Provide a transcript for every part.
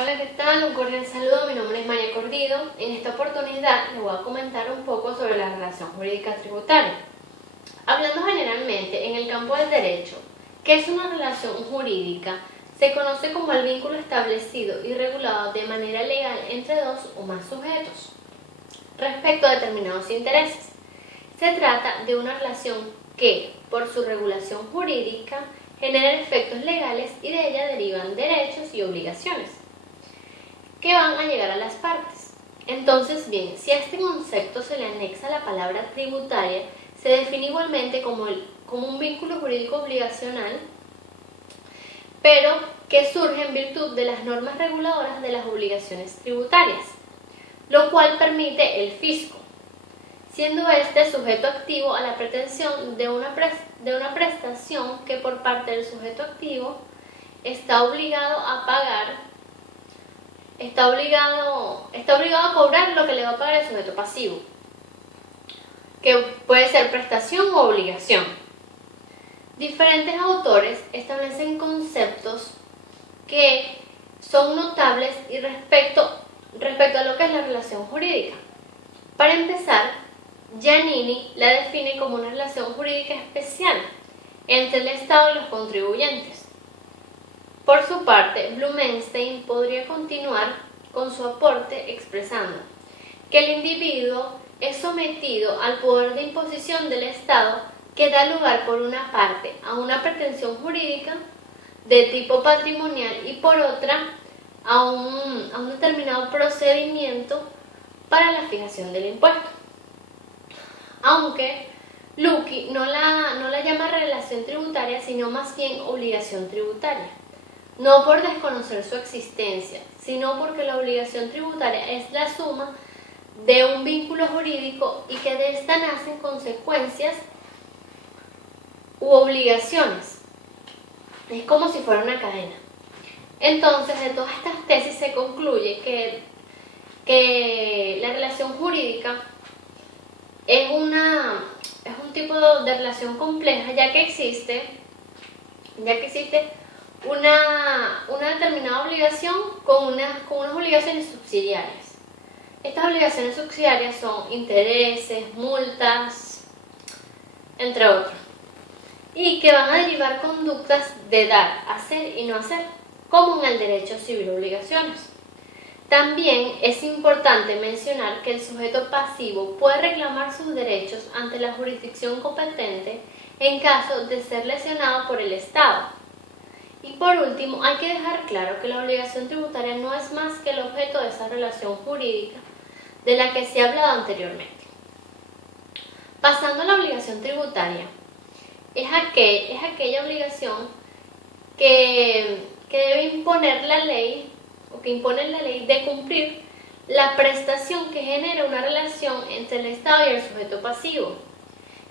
Hola, ¿qué tal? Un cordial saludo, mi nombre es María Cordido. En esta oportunidad les voy a comentar un poco sobre la relación jurídica tributaria. Hablando generalmente en el campo del derecho, ¿qué es una relación jurídica? Se conoce como el vínculo establecido y regulado de manera legal entre dos o más sujetos respecto a determinados intereses. Se trata de una relación que, por su regulación jurídica, genera efectos legales y de ella derivan derechos y obligaciones que van a llegar a las partes. Entonces, bien, si a este concepto se le anexa la palabra tributaria, se define igualmente como un vínculo jurídico obligacional, pero que surge en virtud de las normas reguladoras de las obligaciones tributarias, lo cual permite el fisco, siendo este sujeto activo a la pretensión de una prestación que por parte del sujeto activo está obligado a pagar. Está obligado a cobrar lo que le va a pagar el sujeto pasivo, que puede ser prestación o obligación. Diferentes autores establecen conceptos que son notables y respecto a lo que es la relación jurídica. Para empezar, Giannini la define como una relación jurídica especial entre el Estado y los contribuyentes. Por su parte, Blumenstein podría continuar con su aporte expresando que el individuo es sometido al poder de imposición del Estado que da lugar por una parte a una pretensión jurídica de tipo patrimonial y por otra a un determinado procedimiento para la fijación del impuesto. Aunque Lucchi no la llama relación tributaria, sino más bien obligación tributaria. No por desconocer su existencia, sino porque la obligación tributaria es la suma de un vínculo jurídico y que de esta nacen consecuencias u obligaciones. Es como si fuera una cadena. Entonces, de todas estas tesis se concluye que la relación jurídica es un tipo de relación compleja, ya que existe una determinada obligación con unas obligaciones subsidiarias. Estas obligaciones subsidiarias son intereses, multas, entre otros, y que van a derivar conductas de dar, hacer y no hacer, como en el derecho civil obligaciones. También es importante mencionar que el sujeto pasivo puede reclamar sus derechos ante la jurisdicción competente en caso de ser lesionado por el Estado. Y por último, hay que dejar claro que la obligación tributaria no es más que el objeto de esa relación jurídica de la que se ha hablado anteriormente. Pasando a la obligación tributaria, es aquella obligación que debe imponer la ley, o que impone la ley de cumplir la prestación que genera una relación entre el Estado y el sujeto pasivo,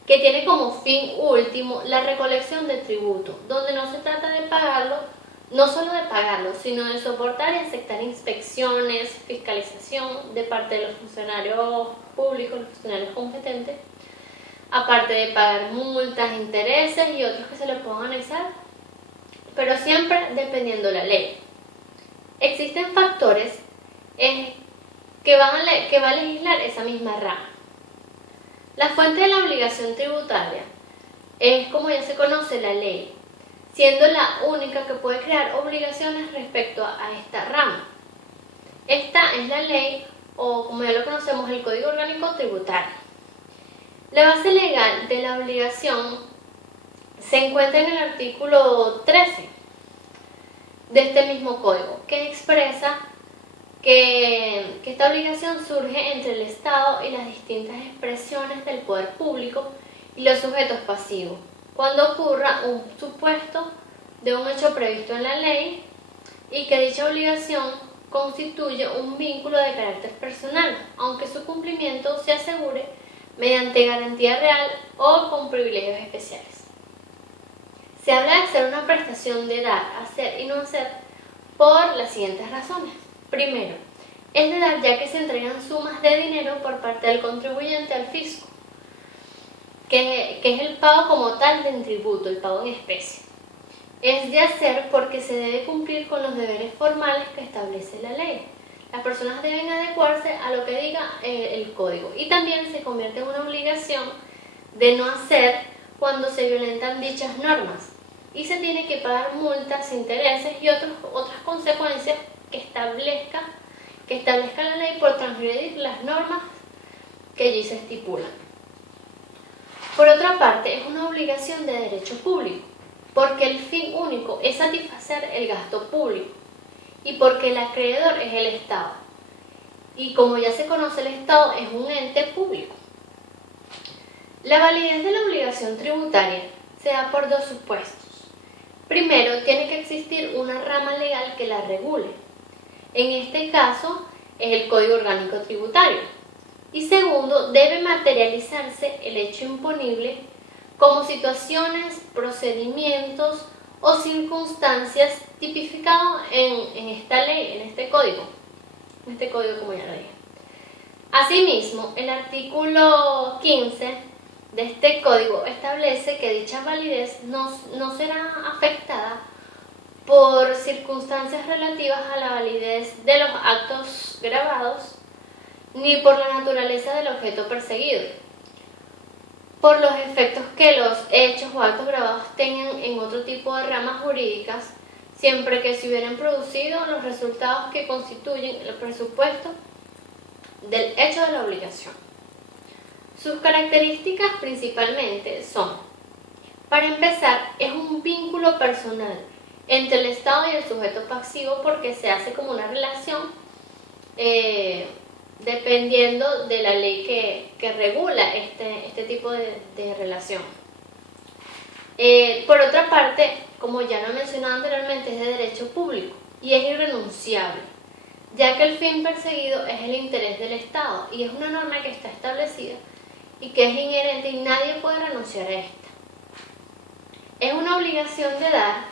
que tiene como fin último la recolección de tributo, donde no se trata de pagarlo, no solo de pagarlo, sino de soportar y aceptar inspecciones, fiscalización de parte de los funcionarios públicos, los funcionarios competentes, aparte de pagar multas, intereses y otros que se le puedan anexar, pero siempre dependiendo de la ley. Existen factores que va a legislar esa misma rama. La fuente de la obligación tributaria es, como ya se conoce, la ley, siendo la única que puede crear obligaciones respecto a esta rama. Esta es la ley, o como ya lo conocemos, el Código Orgánico Tributario. La base legal de la obligación se encuentra en el artículo 13 de este mismo código, que expresa que esta obligación surge entre el Estado y las distintas expresiones del poder público y los sujetos pasivos, cuando ocurra un supuesto de un hecho previsto en la ley y que dicha obligación constituye un vínculo de carácter personal, aunque su cumplimiento se asegure mediante garantía real o con privilegios especiales. Se habla de hacer una prestación de dar, hacer y no hacer por las siguientes razones. Primero, es de dar ya que se entregan sumas de dinero por parte del contribuyente al fisco, que es el pago como tal del tributo, el pago en especie. es de hacer porque se debe cumplir con los deberes formales que establece la ley. Las personas deben adecuarse a lo que diga el código, y también se convierte en una obligación de no hacer cuando se violentan dichas normas, y se tiene que pagar multas, intereses y otras consecuencias que establezca la ley por transgredir las normas que allí se estipulan. Por otra parte, es una obligación de derecho público, porque el fin único es satisfacer el gasto público y porque el acreedor es el Estado. Y como ya se conoce, el Estado es un ente público. La validez de la obligación tributaria se da por dos supuestos. Primero, tiene que existir una rama legal que la regule. En este caso, es el Código Orgánico Tributario. Y segundo, debe materializarse el hecho imponible como situaciones, procedimientos o circunstancias tipificados en esta ley, en este código como ya lo dije. Asimismo, el artículo 15 de este código establece que dicha validez no será afectada por circunstancias relativas a la validez de los actos grabados ni por la naturaleza del objeto perseguido, por los efectos que los hechos o actos grabados tengan en otro tipo de ramas jurídicas, siempre que se hubieran producido los resultados que constituyen el presupuesto del hecho de la obligación. Sus características principalmente son: para empezar, es un vínculo personal entre el Estado y el sujeto pasivo, porque se hace como una relación dependiendo de la ley que regula este tipo de relación. Por otra parte, como ya lo he mencionado anteriormente, es de derecho público y es irrenunciable, ya que el fin perseguido es el interés del Estado y es una norma que está establecida y que es inherente y nadie puede renunciar a esta. Es una obligación de dar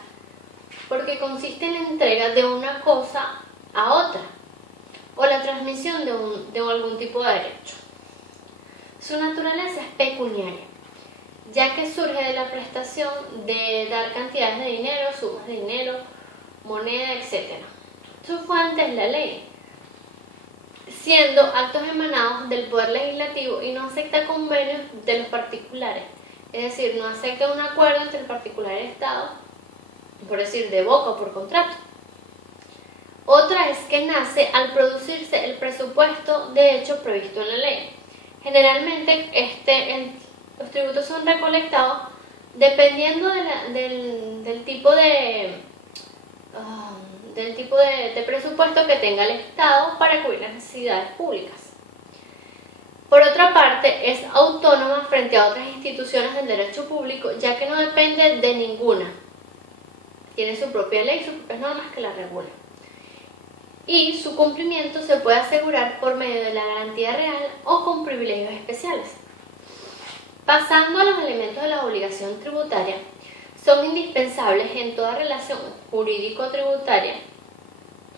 porque consiste en la entrega de una cosa a otra o la transmisión de algún tipo de derecho. Su naturaleza es pecuniaria, ya que surge de la prestación de dar cantidades de dinero, sumas de dinero, moneda, etc. Su fuente es la ley, siendo actos emanados del Poder Legislativo y no acepta convenios de los particulares, es decir, no acepta un acuerdo entre el particular y el Estado, por decir, de boca o por contrato. Otra es que nace al producirse el presupuesto de hecho previsto en la ley. Generalmente los tributos son recolectados dependiendo del tipo de presupuesto que tenga el Estado para cubrir las necesidades públicas. Por otra parte, es autónoma frente a otras instituciones del derecho público, ya que no depende de ninguna. Tiene su propia ley, sus propias normas que la regulan. Y su cumplimiento se puede asegurar por medio de la garantía real o con privilegios especiales. Pasando a los elementos de la obligación tributaria, son indispensables en toda relación jurídico-tributaria.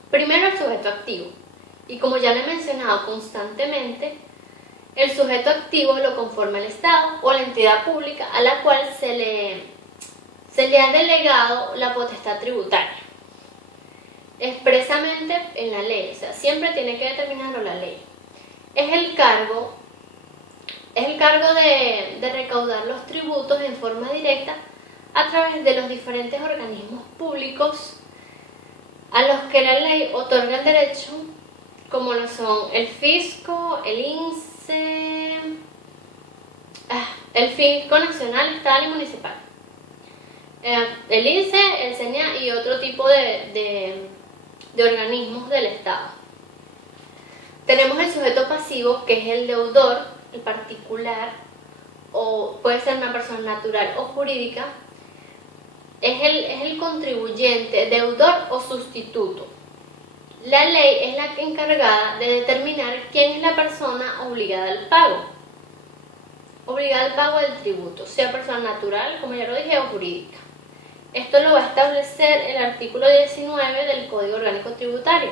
Primero, el sujeto activo. Y como ya lo he mencionado constantemente, el sujeto activo lo conforma el Estado o la entidad pública a la cual se le ha delegado la potestad tributaria. Expresamente en la ley, o sea, siempre tiene que determinarlo la ley. Es el cargo de recaudar los tributos en forma directa a través de los diferentes organismos públicos a los que la ley otorga el derecho, como lo son el fisco, el INSE, el Fisco Nacional, Estatal y Municipal, el INSE, el SENA y otro tipo de organismos del Estado. Tenemos el sujeto pasivo, que es el deudor, el particular, o puede ser una persona natural o jurídica. Es el contribuyente, deudor o sustituto. La ley es la encargada de determinar quién es la persona obligada al pago del tributo, sea persona natural, como ya lo dije, o jurídica. Esto lo va a establecer el artículo 19 del Código Orgánico Tributario.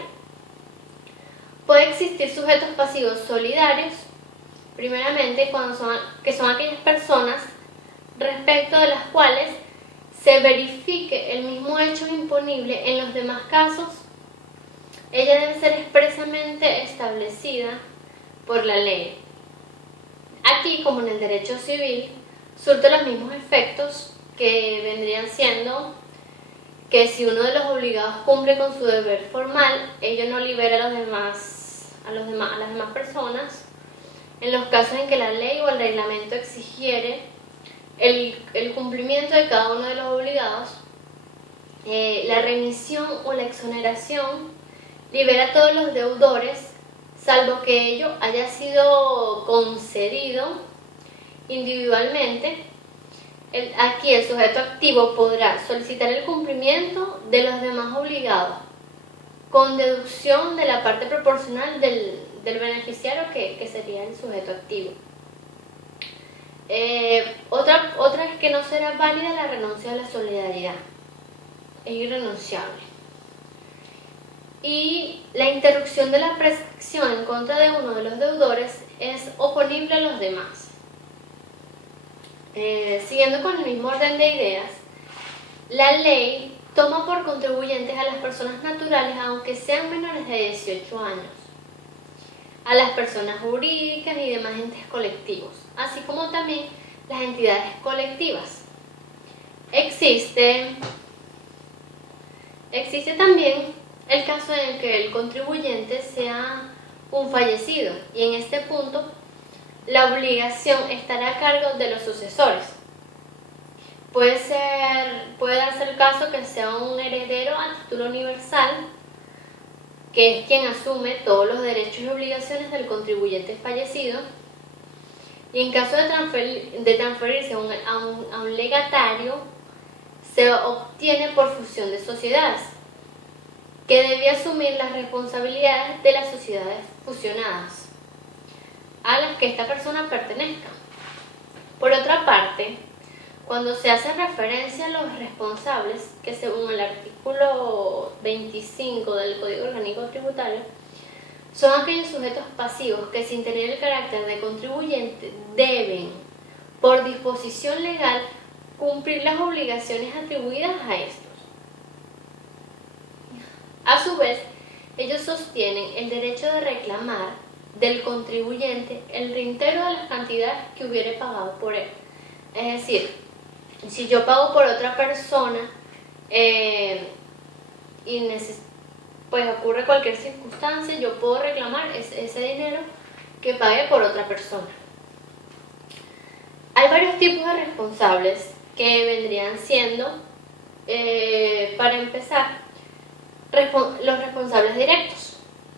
Puede existir sujetos pasivos solidarios, primeramente que son aquellas personas respecto de las cuales se verifique el mismo hecho imponible en los demás casos, ella debe ser expresamente establecida por la ley. Aquí, como en el derecho civil, surte los mismos efectos que vendrían siendo que si uno de los obligados cumple con su deber formal, ello no libera a las demás personas, en los casos en que la ley o el reglamento exigiere el cumplimiento de cada uno de los obligados. La remisión o la exoneración libera a todos los deudores, salvo que ello haya sido concedido individualmente. Aquí el sujeto activo podrá solicitar el cumplimiento de los demás obligados, con deducción de la parte proporcional del beneficiario, que sería el sujeto activo. Otra es que no será válida la renuncia a la solidaridad, es irrenunciable. Y la interrupción de la prescripción en contra de uno de los deudores es oponible a los demás. Siguiendo con el mismo orden de ideas, la ley toma por contribuyentes a las personas naturales aunque sean menores de 18 años, a las personas jurídicas y demás entes colectivos, así como también las entidades colectivas. Existe también el caso en que el contribuyente sea un fallecido, y en este punto la obligación estará a cargo de los sucesores. Puede darse el caso que sea un heredero a título universal, que es quien asume todos los derechos y obligaciones del contribuyente fallecido, y en caso de transferirse a un legatario, se obtiene por fusión de sociedades, que debe asumir las responsabilidades de las sociedades fusionadas a las que esta persona pertenezca. Por otra parte, cuando se hace referencia a los responsables, que según el artículo 25 del Código Orgánico Tributario, son aquellos sujetos pasivos que, sin tener el carácter de contribuyente, deben, por disposición legal, cumplir las obligaciones atribuidas a estos. A su vez, ellos sostienen el derecho de reclamar del contribuyente el reintegro de las cantidades que hubiere pagado por él. Es decir, si yo pago por otra persona pues ocurre cualquier circunstancia, yo puedo reclamar ese dinero que pagué por otra persona. Hay varios tipos de responsables que vendrían siendo, para empezar, los responsables directos,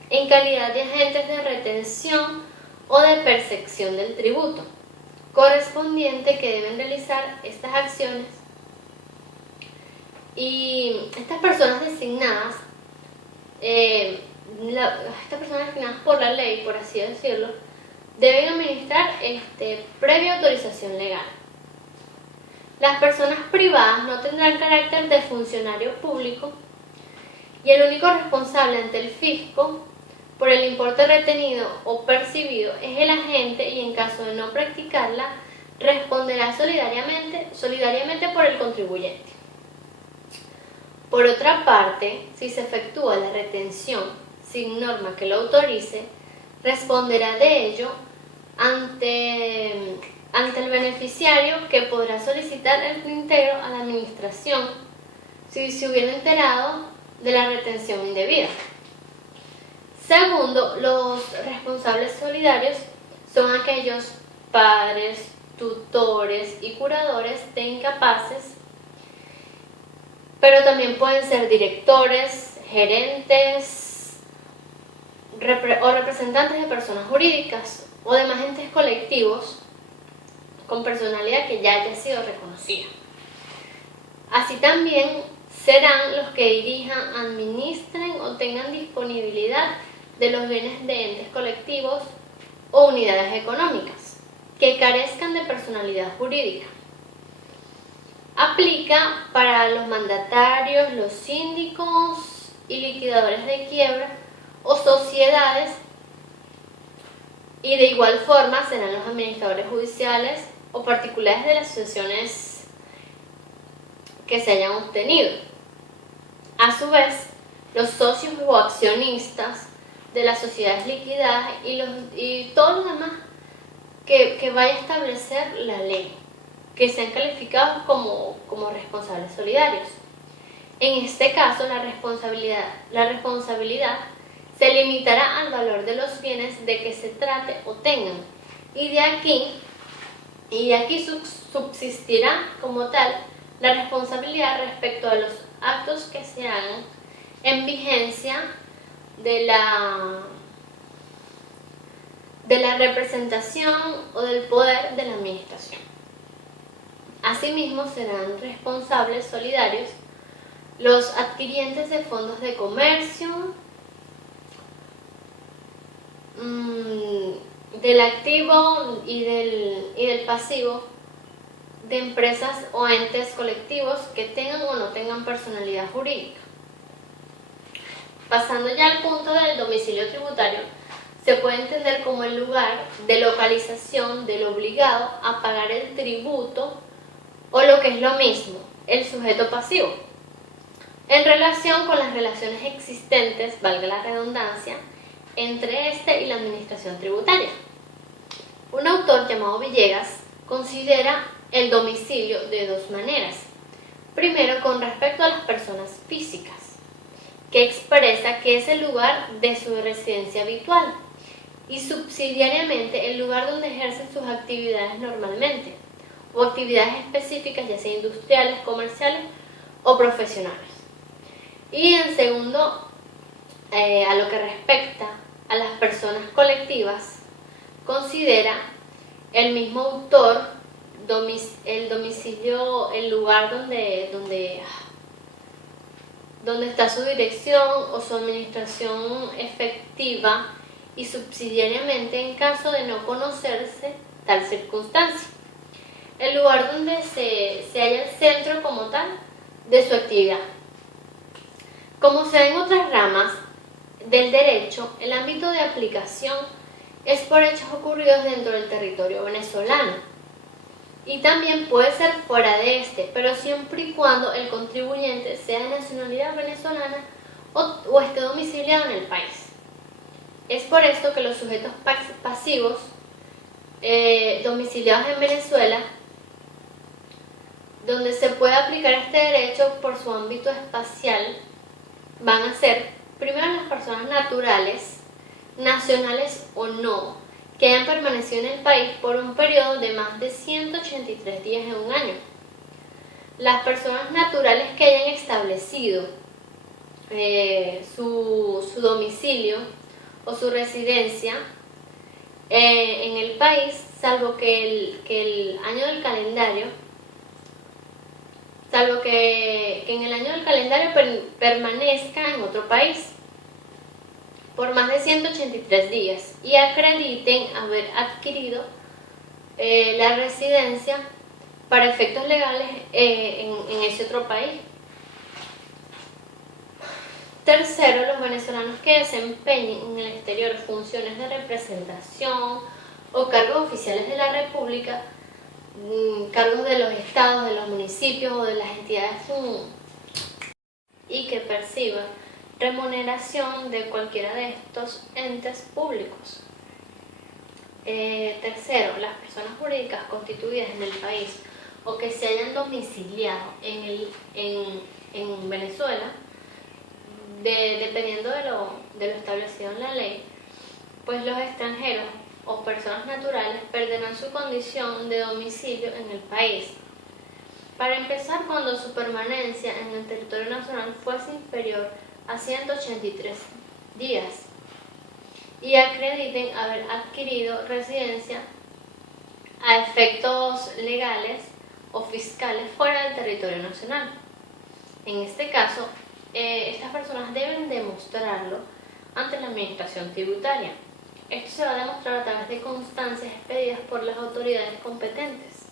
en calidad de agentes de retención o de percepción del tributo correspondiente, que deben realizar estas acciones, y estas personas designadas por la ley, por así decirlo, deben administrar previa autorización legal. Las personas privadas no tendrán carácter de funcionario público, y el único responsable ante el fisco por el importe retenido o percibido es el agente, y en caso de no practicarla, responderá solidariamente por el contribuyente. Por otra parte, si se efectúa la retención sin norma que lo autorice, responderá de ello ante el beneficiario, que podrá solicitar el reintegro a la administración si se hubiera enterado de la retención indebida. Segundo, los responsables solidarios son aquellos padres, tutores y curadores de incapaces, pero también pueden ser directores, gerentes o representantes de personas jurídicas o demás entes colectivos con personalidad que ya haya sido reconocida. Así también serán los que dirijan, administren o tengan disponibilidad de los bienes de entes colectivos o unidades económicas que carezcan de personalidad jurídica. Aplica para los mandatarios, los síndicos y liquidadores de quiebra o sociedades, y de igual forma serán los administradores judiciales o particulares de las asociaciones que se hayan obtenido. A su vez, los socios o accionistas de las sociedades liquidadas y todos los demás que vaya a establecer la ley, que sean calificados como responsables solidarios. En este caso, la responsabilidad se limitará al valor de los bienes de que se trate o tengan, y de aquí subsistirá como tal la responsabilidad respecto a los actos que se hagan en vigencia de la representación o del poder de la administración. Asimismo, serán responsables solidarios los adquirientes de fondos de comercio, del activo y del pasivo de empresas o entes colectivos que tengan o no tengan personalidad jurídica. Pasando ya al punto del domicilio tributario, se puede entender como el lugar de localización del obligado a pagar el tributo o, lo que es lo mismo, el sujeto pasivo, en relación con las relaciones existentes, valga la redundancia, entre este y la administración tributaria. Un autor llamado Villegas considera el domicilio de dos maneras. Primero, con respecto a las personas físicas, que expresa que es el lugar de su residencia habitual, y subsidiariamente el lugar donde ejercen sus actividades normalmente, o actividades específicas, ya sea industriales, comerciales o profesionales. Y en segundo, a lo que respecta a las personas colectivas, considera el mismo autor el domicilio, el lugar donde está su dirección o su administración efectiva, y subsidiariamente en caso de no conocerse tal circunstancia, el lugar donde se halla el centro como tal de su actividad. Como se ve en otras ramas del derecho, el ámbito de aplicación es por hechos ocurridos dentro del territorio venezolano, y también puede ser fuera de este, pero siempre y cuando el contribuyente sea de nacionalidad venezolana o esté domiciliado en el país. Es por esto que los sujetos pasivos domiciliados en Venezuela, donde se puede aplicar este derecho por su ámbito espacial, van a ser primero las personas naturales, nacionales o no, que hayan permanecido en el país por un periodo de más de 183 días en un año. Las personas naturales que hayan establecido su domicilio o su residencia en el país, salvo que el año del calendario, que en el año del calendario permanezca en otro país por más de 183 días y acrediten haber adquirido la residencia para efectos legales en ese otro país. Tercero, los venezolanos que desempeñen en el exterior funciones de representación o cargos oficiales de la República, cargos de los estados, de los municipios o de las entidades y que perciban remuneración de cualquiera de estos entes públicos. Tercero, las personas jurídicas constituidas en el país o que se hayan domiciliado en Venezuela, dependiendo de lo establecido en la ley, pues los extranjeros o personas naturales perderán su condición de domicilio en el país. Para empezar, cuando su permanencia en el territorio nacional fuese inferior a 183 días y acrediten haber adquirido residencia a efectos legales o fiscales fuera del territorio nacional. En este caso, estas personas deben demostrarlo ante la administración tributaria. Esto se va a demostrar a través de constancias expedidas por las autoridades competentes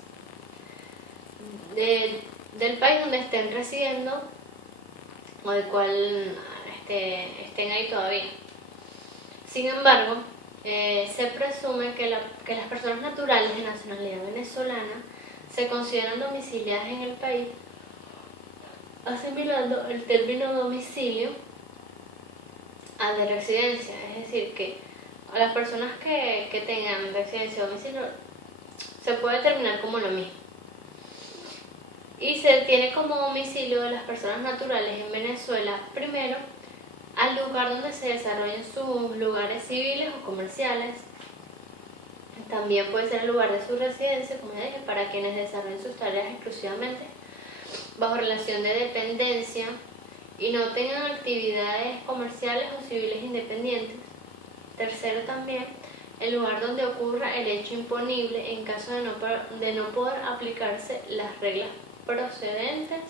del país donde estén residiendo o del cual estén ahí todavía. Sin embargo, se presume que las personas naturales de nacionalidad venezolana se consideran domiciliadas en el país asimilando el término domicilio al de residencia, es decir, que a las personas que tengan residencia o domicilio se puede determinar como lo mismo. Y se tiene como domicilio de las personas naturales en Venezuela, primero, al lugar donde se desarrollen sus lugares civiles o comerciales. También puede ser el lugar de su residencia, como ya dije, para quienes desarrollen sus tareas exclusivamente bajo relación de dependencia y no tengan actividades comerciales o civiles independientes. Tercero, también el lugar donde ocurra el hecho imponible en caso de no poder aplicarse las reglas procedentes.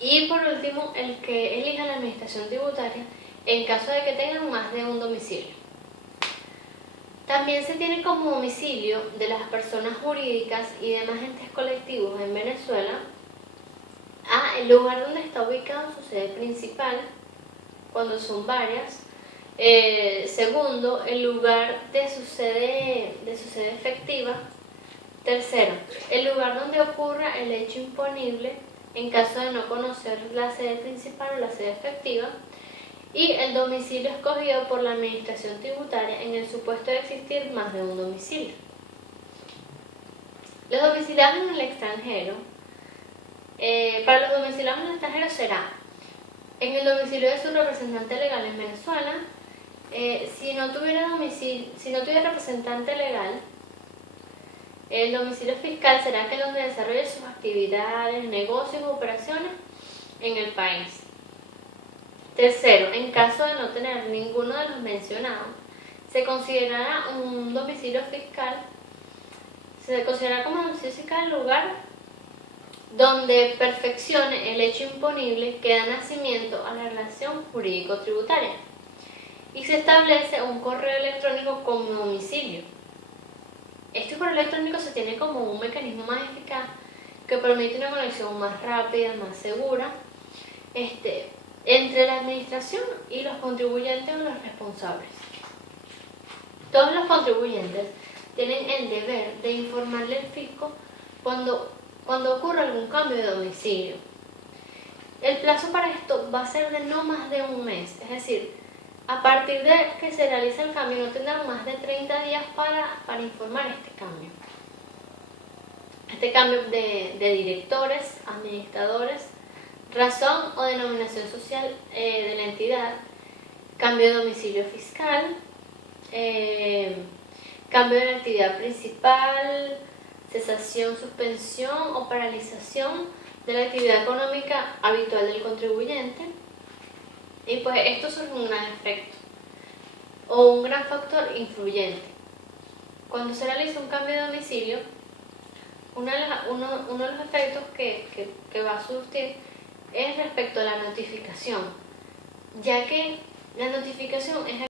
Y por último, el que elija la administración tributaria en caso de que tengan más de un domicilio. También se tiene como domicilio de las personas jurídicas y demás entes colectivos en Venezuela el lugar donde está ubicado su sede principal, cuando son varias. Segundo, el lugar de su sede efectiva. Tercero, el lugar donde ocurra el hecho imponible en caso de no conocer la sede principal o la sede efectiva. Y el domicilio escogido por la administración tributaria en el supuesto de existir más de un domicilio. Los domiciliados en el extranjero. Para los domiciliados en el extranjero será en el domicilio de su representante legal en Venezuela. Si no tuviera representante legal, el domicilio fiscal será aquel donde desarrolle sus actividades, negocios u operaciones en el país. Tercero, en caso de no tener ninguno de los mencionados, se considerará un domicilio fiscal, se considerará como domicilio fiscal el lugar donde perfeccione el hecho imponible que da nacimiento a la relación jurídico-tributaria y se establece un correo electrónico como domicilio. Este correo electrónico se tiene como un mecanismo más eficaz que permite una conexión más rápida, más segura, entre la administración y los contribuyentes o los responsables. Todos los contribuyentes tienen el deber de informarle al fisco cuando ocurra algún cambio de domicilio. El plazo para esto va a ser de no más de un mes, es decir, a partir de que se realice el cambio no tendrán más de 30 días para informar este cambio. Este cambio de directores, administradores, razón o denominación social de la entidad, cambio de domicilio fiscal, cambio de la actividad principal, cesación, suspensión o paralización de la actividad económica habitual del contribuyente. Y pues esto es un gran efecto o un gran factor influyente. Cuando se realiza un cambio de domicilio, uno de los efectos que va a surtir es respecto a la notificación, ya que la notificación es